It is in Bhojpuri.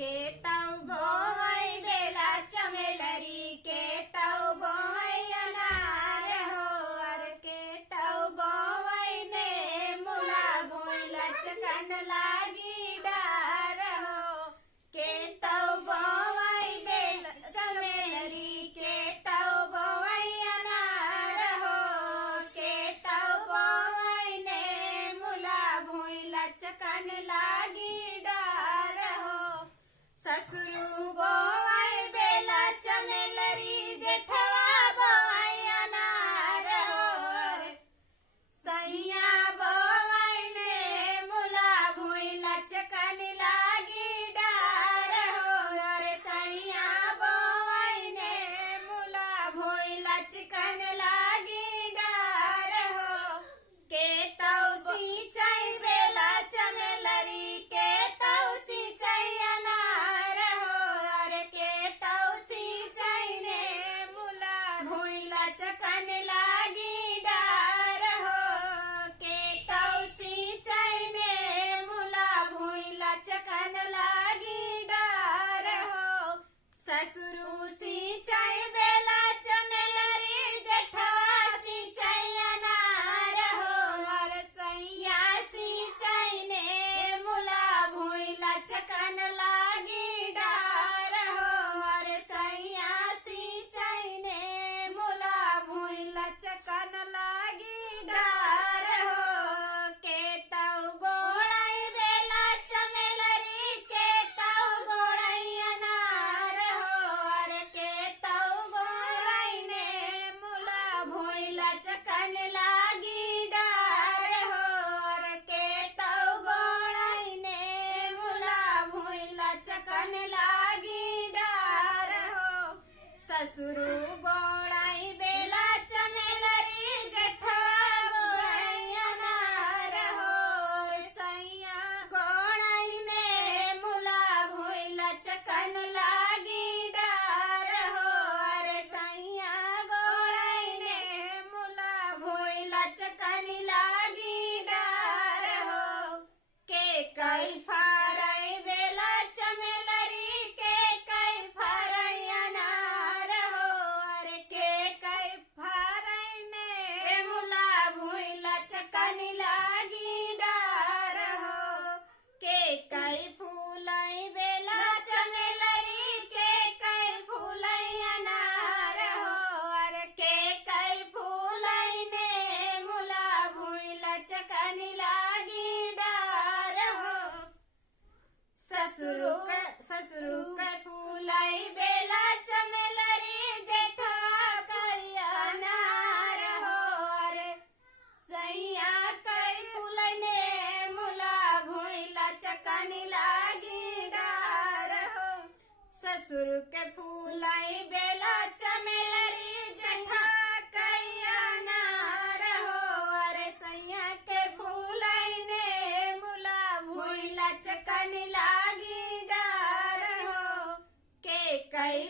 के तौ बोवई बेला चमेलरी के तौ बोवई अनार हो अर के तौ बोवई ने मुला बोई लचकन लागी डार हो के तौ बोवई बेला चमेलरी के तौ बोवई अनार हो के तौ बोवई ने मुला बोई लचकन लागी डार हो ससुरु बोवई बेला चमेलरी जेठवा बोवई अनार हो सैया बोवई ने मुला भुई लचकन लागी डार हो अरे सैया बोवई ने मुला भुई लचकन लागी डार हो के तौ सिंचाई बेला चमेलरी के तौ सिंचाई अनार हो अरे के तौ सिंचाई ने मुला भुई लचकन लागी डार हो के तौ सिंचाई ने मुला भुई लचकन लागी डार हो ससुरु सिंचाई बेला चमेलरी जेठवा सिंचाई अनार हो अरे सैया सिंचाई ने मुला भुई लचकन लागी डार हो अरे सैया सिंचाई ने मुला भुई लचकन लागी डार हो के तौ गोड़ाई बेला चमेलरी के तौ गोड़ाई अनार हो अरे के तौ गोड़ाई ने मुला भुई लचकन लागी डार हो अरे के तौ गोड़ाई ने मुला भुई लचकन लागी डार हो ससुरु गोड़ाई बेला चमेलरी जेठवा गोड़ाई अनार हो सैया गोड़ाई ने मुला भुई लचकन लागी डार हो अरे सैया गोड़ाई ने मुला भुई लचकन लागी डार हो के कई फारई बेला चमेलरी के कई फारई अनार हो अरे के कई फारई ने मुला भुई लचकन लागी डार हो के कई फूलई बेला चमेलरी के कई फूलई अनार हो अरे के कई फूलई ने मुला भुई लचकन लागी डार हो ससुरु के फूलई बेला चमेलरी जेठवा कई अनार हो अरे सैया कई फूलई ने मुला भुई लचकन लागी डार हो ससुर के फूलई बेला चमेलरी जेठवा कई अनार हो अरे सैया के फूलई ने मुला भुई लचकन लागी डार हो के कई